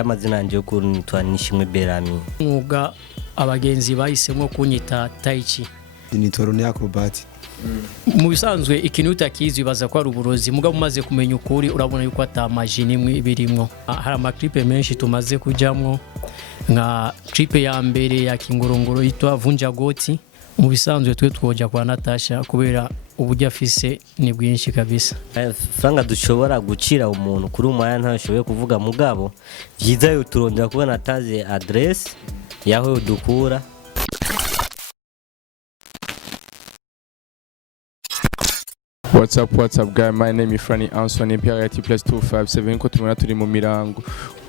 Jamazina yanje yo kunitwa Nishimwe Berami. Mwuga abagenzi bahisemo kunyita Taichi. Nitwa Rone Acrobat. Mu bisanzwe ikintu utakizi baza ko ari uburozi mugabo umaze kumenya ukuri urabona yuko atamaji nimwe birimwo. Hari amaklipe menshi tumaze kujamwo nka clipe ya mbere ya Kingorongoro yitwa Vunja Goti. Mu bisanzwe twe twoja kwa Natasha kubera uburyo afise ni bwinshi kabisa. Franga dushobora gucira umuntu kuri umwanya ntashoboye kuvuga mugabo vyiza yo turondera kubona taze address yaho dukura. What's up guys, my name is Franny Anson Imperial T+257 ko tumuna turi mu mirango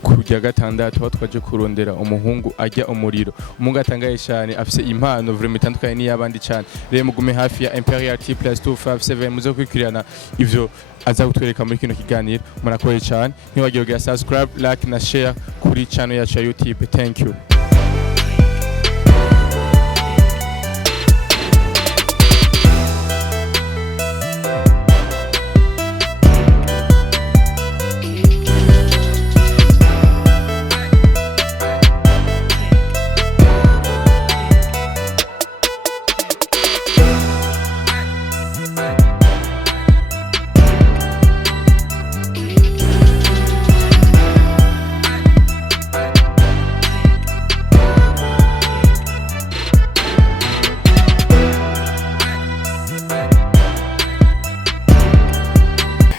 kujya gatandatu aho twaje kurondera umuhungu ajya umuriro. Umuhungu atangaye cyane afise impano vraiment itandukanye n'iyabandi cyane. Rero mugume hafi ya Imperial T+257 muzo kwikirana ivyo aza gutwereka muri kino kiganiro. Murakoze cyane. Ntiwagiye subscribe, like na share kuri channel yacu ya YouTube. Thank you.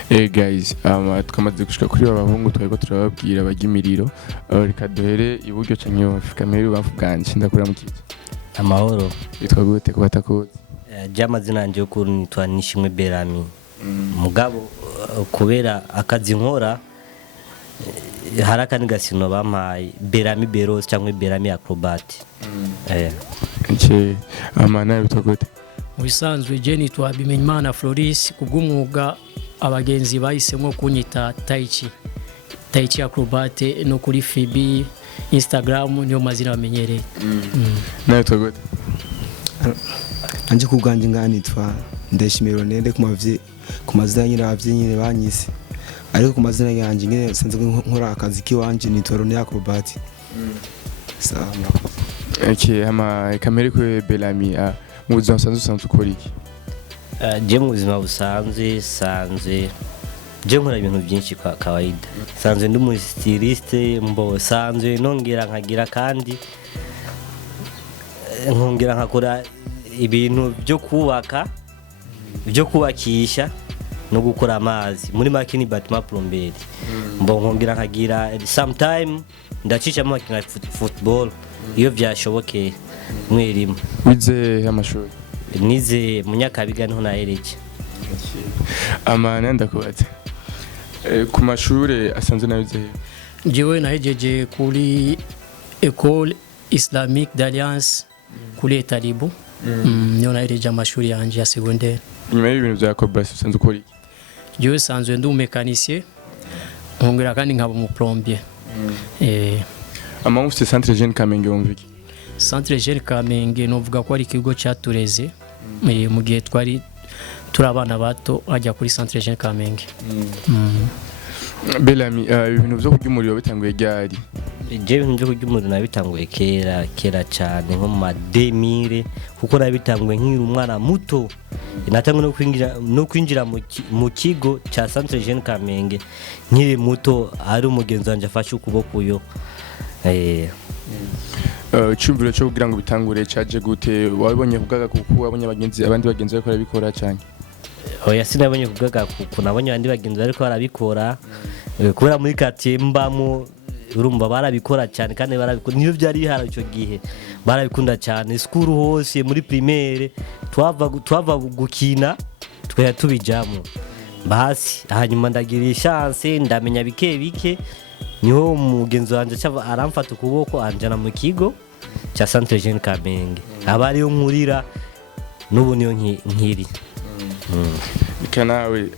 Hey guys, twamaze gushika kuri abahungu twego turababwira bajya imiriro. Reka duhere iburyo canyo kamera bavu bwanje ndakura mu kizi. Amahoro. Yitwa gute kubatakoze? Jamazina yanje yo kunitwa Nishimwe Berami. Mugabo kubera akazi nkora harakani gasino bampaye Berami Beros cyangwa Berami Acrobat. Nche amana yitwa gute? Mu bisanzwe je nitwa Bimenyimana Floris kubw'umwuga abagenzi bahisemo kunyita Taichi. Taichi Acrobat no kuri FB, Instagram niyo mazina bamenyereye. Nayo twagote. Anje kubwanje nganitwa Ndeshimiro nende ku mazina nyirabye nyine banyise. Ariko ku mazina yanje ngene sanze nkora akazi kiwanje nitwa Rone Acrobat. Sawa. Okay, ama kamera ko Berami mu buzima sanzwe ukora iki? Je mu buzima busanzwe je nkora ibintu byinshi kwa kawaida. Sanzwe ndi mu styliste mbo sanzwe nongera nkagira kandi nkongera nkakora ibintu byo kubaka byo kubakisha no gukora amazi muri makini Batman Plomberie. Mbo nkongera nkagira sometime ndacisha mu makina football iyo byashobokeye mwirimo. Wize amashuri? Nize Munyakabiga niho nahereje. Amana ndakubaza. Ku mashure asanzwe nabize. Jewe nahejeje kuri École Islamique d'Alliance kuri Talibu. Niyo nahereje amashuri yanje ya secondaire. Nyuma y'ibintu bya Cobras usanzwe ukora iki? Jewe sanzwe ndi umumecanicien. Nkongera kandi nkaba mu plombier. Ama ufite Centre Jeune Kamenge wumviki? Centre Jeune Kamenge novuga ko ari ikigo cyatureze mu gihe twari turabana bato ajya kuri Centre Jeune Kamenge. Berami, ibintu byo kurya umuriro bitanguye ryari? Je ibintu byo kurya umuriro nabitanguye kera cyane nko mu 2000 kuko nabitanguye nkiri umwana muto. Natangwe no kwinjira mu kigo cya Centre Jeune Kamenge nkiri muto ari umugenzi wanje afashe ukuboko yo. Cyumviro cyo kugira ngo bitangure cyaje gute? Wabonye kugaga kuko wabonye abandi bagenzi bariko barabikora cyane? Oya sinabonye kugaga kuko nabonye abandi bagenzi bariko barabikora kubera muri quartier mbamo urumva barabikora cyane kandi barabikora niyo byari bihara icyo gihe barabikunda cyane. School hose muri primaire twava gukina twaya tubijamo basi hanyuma ndagira chance ndamenya bike niho umugenzi wanje aramfata ukuboko anjana mu kigo cya Centre Jeune Kamenge abari yo nkurira n'ubu niyo nkiri. Kanawe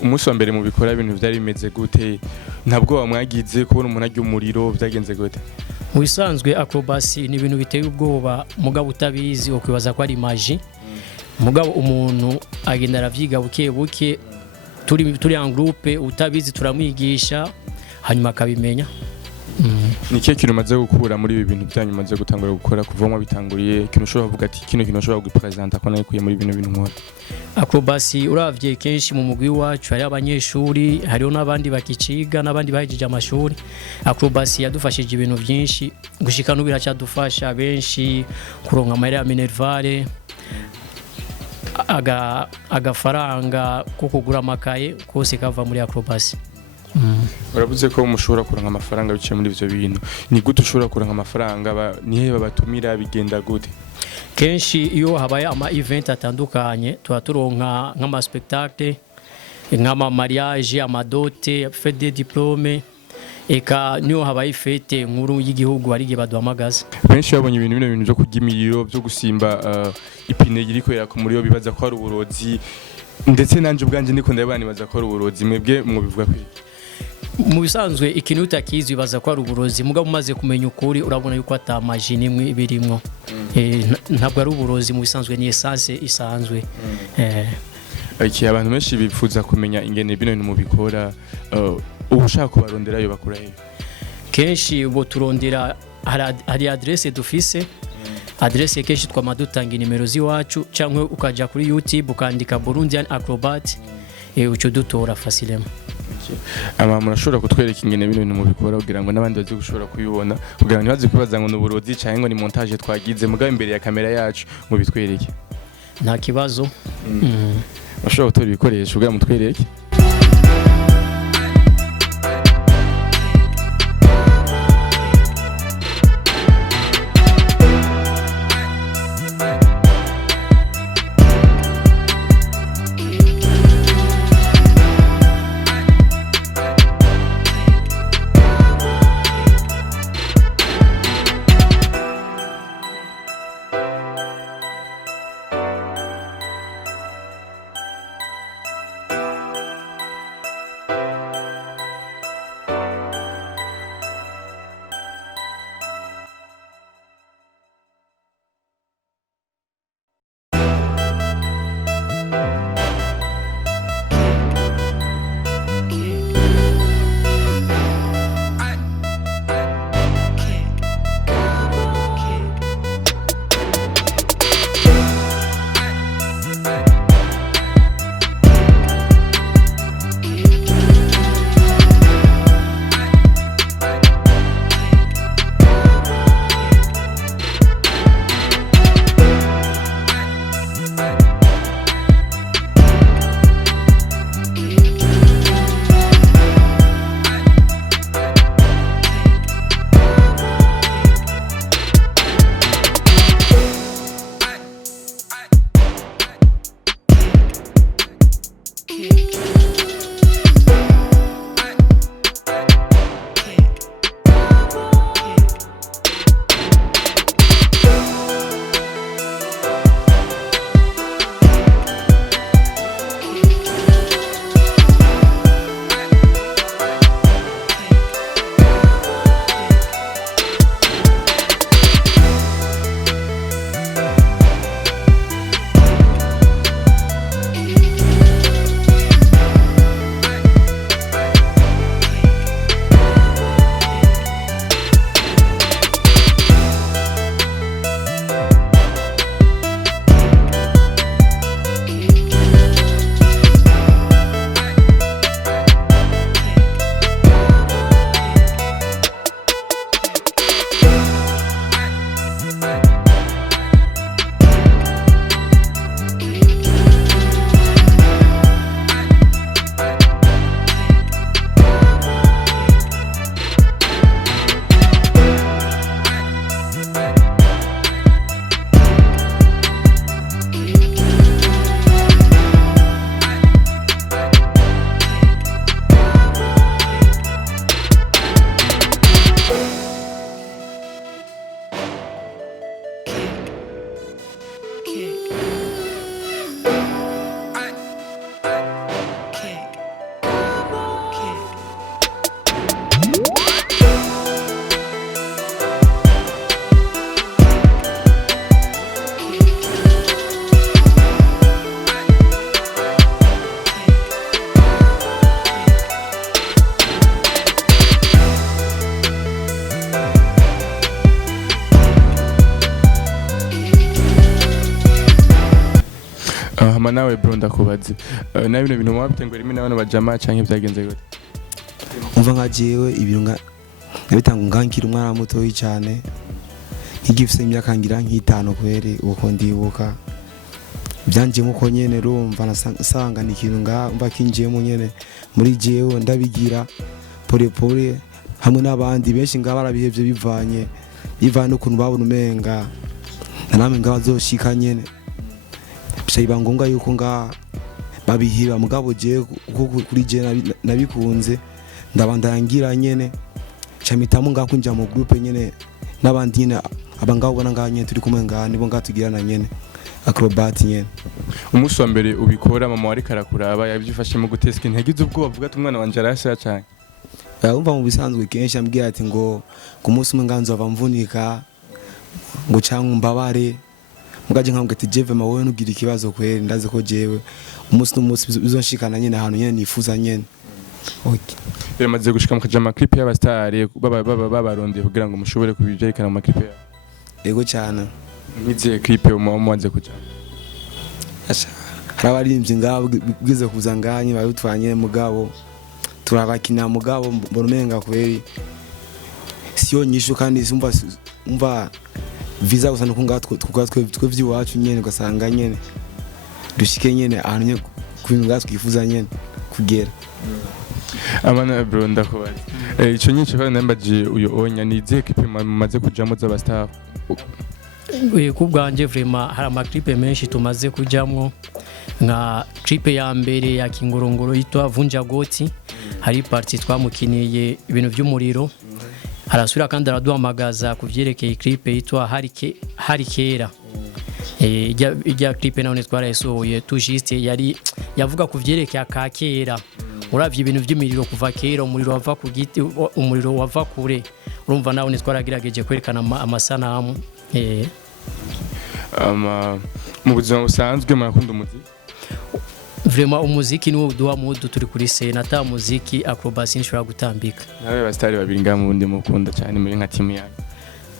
umunsi wa mbere mu bikora ibintu byari bimeze gute? Ntabwo wamwagize kubona umuntu ajya umuriro byagenze gute? Mu bisanzwe acrobacy ni ibintu biteye ubwoba mugabo utabizi ukwibaza ko ari magie. Mugabo umuntu agenda aravyiga buke turi en groupe utabizi turamwigisha hanyuma akabimenya. ni kihe kintu umaze gukura muri ibi bintu byanyu umaze gutangura gukora kuva mu bitanguriye ikintu ushobora kuvuga ati kino kintu ushobora gupresenta ko nayikuye muri bino bintu nkora? Acrobacy uravye kenshi mu mugwi wacu hari abanyeshuri, hariho n'abandi bakiciga n'abandi bahejije amashuri. Acrobacy yadufashije ibintu byinshi gushika n'ubu iracyadufasha benshi kuronka amahera ya minervare, agafaranga ko kugura amakaye kose kava muri Acrobacy. Uravuze ko mushobora kuronka amafaranga biciye muri ivyo bintu, ni gute ushobora kuronka amafaranga? Nihe babatumira, bigenda gute? Kenshi iyo habaye ama event atandukanye tuba turonka nk'ama spectacle, nk'ama mariage, amadote, fête de diplôme, eka niyo habaye fete nkuru y'igihugu ari gihe baduhamagaza. Benshi babonye ibintu bino bintu byo kurya imiriro, byo gusimba ipine iriko yakumuriyo bibaza ko ari uburozi, ndetse nanje ubwanje ndiko ndabana bibaza ko ari uburozi. Mwebwe bivuga ko mu bisanzwe ikintu utakizi bibaza ko ari uburozi, mugabo umaze kumenya ukuri urabona yuko atamaji nimwe birimwo. Ntabwo ari uburozi, mu bisanzwe ni essence isanzwe. Abantu benshi bifuza kumenya ingene bino bintu mubikora, ubushaka kubarondera yo bakura he? Kenshi ubwo turondera hari adresse dufise, adresse kenshi twamadutanga nimero ziwacu, cyangwa ukaja kuri YouTube ukandika Burundian Acrobat, uco dutora facilement. Murashobora kutwereka ingene bino bintu mubikora kugira ngo n'abandi baze gushobora kubibona, kugira ngo ntibaze kwibaza ngo n'uburozi cyangwa ngo ni montage twagize, mugabo imbere ya kamera yacu mubitwereke. Nta kibazo. Bashobora gutora ibikoresho kugira mutwereke. nawe bro ndakubaze na bino bintu mwabitengwa rimwe n'abana bajama canke byagenze gute umva nka jewe ibintu nabitanga ngankira umwana muto cyane nk'igifise imyaka ngira nk'itano kwere uko ndibuka byanje nkuko nyene rumva nasanga ni ikintu mba kinjiyemo nyene muri jewe ndabigira pole hamwe n'abandi benshi barabihevye bivanye ukuntu babona umenga namwe bazoshika nyene bishayiba ngombwa yuko babihiba mugabo je kuri je nabikunze ndabandangira nyene camitamo kunja mu groupe nyene n'abandi nyene abangabo bona nganye turi kumwe ngane bo ngatugirana nyene acrobat nyene. Umunsi wa mbere ubikora mama wari karakuraba yabyifashe mu guteska integize ubwo bavuga ati umwana wanje arasha cyane umva mu bisanzwe kenshi ambwira ati ngo ku munsi umwe nganzo bamvunika ngo cyangwa mbabare mugaje nkambwe ati jeve mawe nugira ikibazo kwere ndaze ko jewe umunsi n'umunsi bizonshikana nyene ahantu nyene nifuza nyene. Okay. Biramaze gushika mu kajama clip y'abastari babarondeye kugira ngo mushobore kubijekana mu clip ya. Yego cyane. Ngize clip umuanze kuja. Asha. Harabarimvye ngabo bwize kuza nganye bayutwanye mugabo. Turabakina mugabo mbonumenga kweri. Siyo nyisho kandi umva visa gusa nuko twe vyiwacu nyene ugasanga nyene dushike nyene ahantu nyene kubintu ngatwifuza nyene kugera. Amana bro ndakubaza ico nyinshi kandi nambaje uyo onya nize clip maze kujamo z'abastar kubwanje vraiment hari ama clip menshi tumaze kujamwo nka clip ya mbere ya Kingorongoro yitwa Vunja Goti hari party twamukiniye ibintu by'umuriro arasubira kandi araduhamagaza kuvyerekeye clip yitwa hari kera ijya clip naone twarayisohoye tujiste yari yavuga kuvyerekeye akakera uravye ibintu by'imiriro kuva kera umuriro wava ku giti umuriro wava kure urumva nawe twaragira kwerekana amasanamu mu buzima busanzwe murakunda umuziki vraiment umuziki niwo duha mudu turi kuri scene ata muziki acrobacy nshobora gutambika nawe bastari babiri ngamu bundi mukunda cyane muri nka team yawe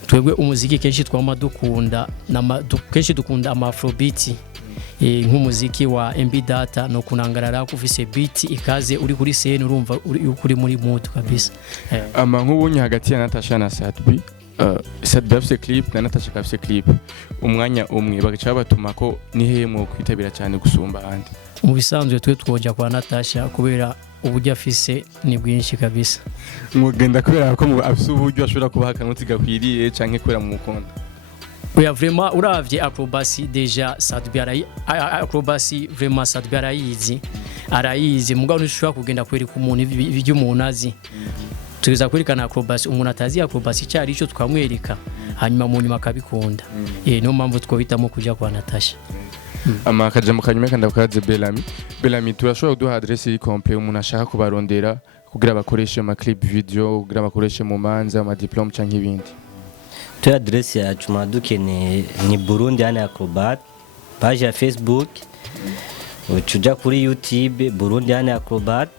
twebwe umuziki kenshi twama dukunda kenshi dukunda afrobeat nk'umuziki wa MB Data no kunangarara kufise beat ikaze uri kuri scene urumva uri muri mood kabisa. Nk'ubunye hagati ya Natasha na Sadbi Sadbi afise clip na Natasha afise clip umwanya umwe bagaca batuma ko ni hehe mu kwitabira cyane gusumba ahandi. Mu bisanzwe twe twoja kwa Natasha kubera uburyo afise ni bwinshi kabisa. Mugenda kubera ko afise uburyo ashobora kubaha kanoti gakwiriye canke kubera mu mukunda. Oya vraiment uravye acrobacy deja Sadbi acrobacy vraiment Sadbi arayizi mugabo ntushobora kugenda kwereka umuntu ibyo umuntu azi tuza kwerekana acrobacy umuntu atazi acrobacy cyari ico twamwereka hanyuma mu nyuma akabikunda no mpamvu twobitamo kuja kwa Natasha. Amakaje mu kanyuma kandi bakaze Bellamy turashobora kuduha adresse complete umuntu ashaka kubarondera kugira bakoreshe ama clip video kugira bakoreshe mu manza ama diplome canke ibindi. Tu adresse yacu madukene ni Burundi Ane Acrobat, page ya Facebook, ucuja kuri YouTube Burundi Ane Acrobat,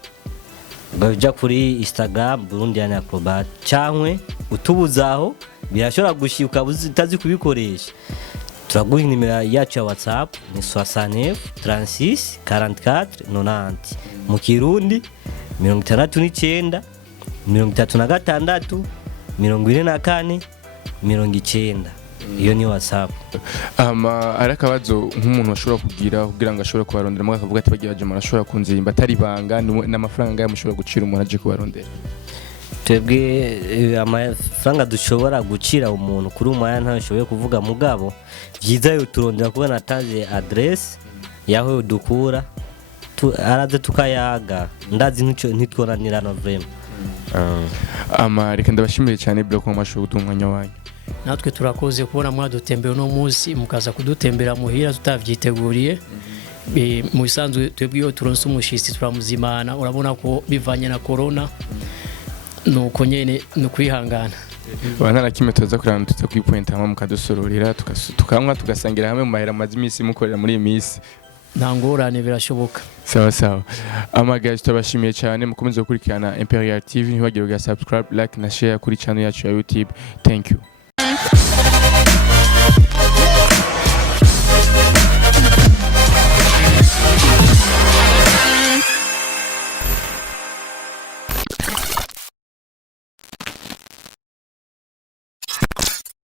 uja kuri Instagram Burundi Ane Acrobat, cyangwe utubuzaho birashobora gushika utazi kubikoresha. Turaguha nimero yacu ya WhatsApp ni 69 36 44 90 mu Kirundi 69 36 44 90. Iyo ni WhatsApp. Arakabazo nk'umuntu ashobora kugira ngo ashobora kubarondera mu akavuga ati bagiye baje ashobora kunzirimba atari banga n'amafaranga yamushobora gucira umuntu aje kubarondera. Twebwe amafaranga dushobora gucira umuntu kuri umwanya ntashoboye kuvuga mugabo byiza yo turondera kuba natanze adresse yaho udukura araze tukayaga ndazi ntitworanira no vraiment. Reka ndabashimire cyane bro ko mashobora gutunganya wanyu. Natwe turakoze kubona mwadutembera no munsi mukaza kudutembera muhira tutavyiteguriye. Mu bisanzwe twebwe iyo turonse umushitsi turamuzimana urabona ko bivanye na corona nuko nyene nukwihangana. Bana nakime tuza kurana tuza kwipointa hamwe mukadusororera tukamwa tugasangira hamwe mu mahera mazi imisi mukorera muri imisi. Ntangorane birashoboka. Sawa. Guys tubashimiye cyane mukomeze gukurikirana Imperial TV ntibagire subscribe like na share kuri channel yacu ya YouTube. Thank you.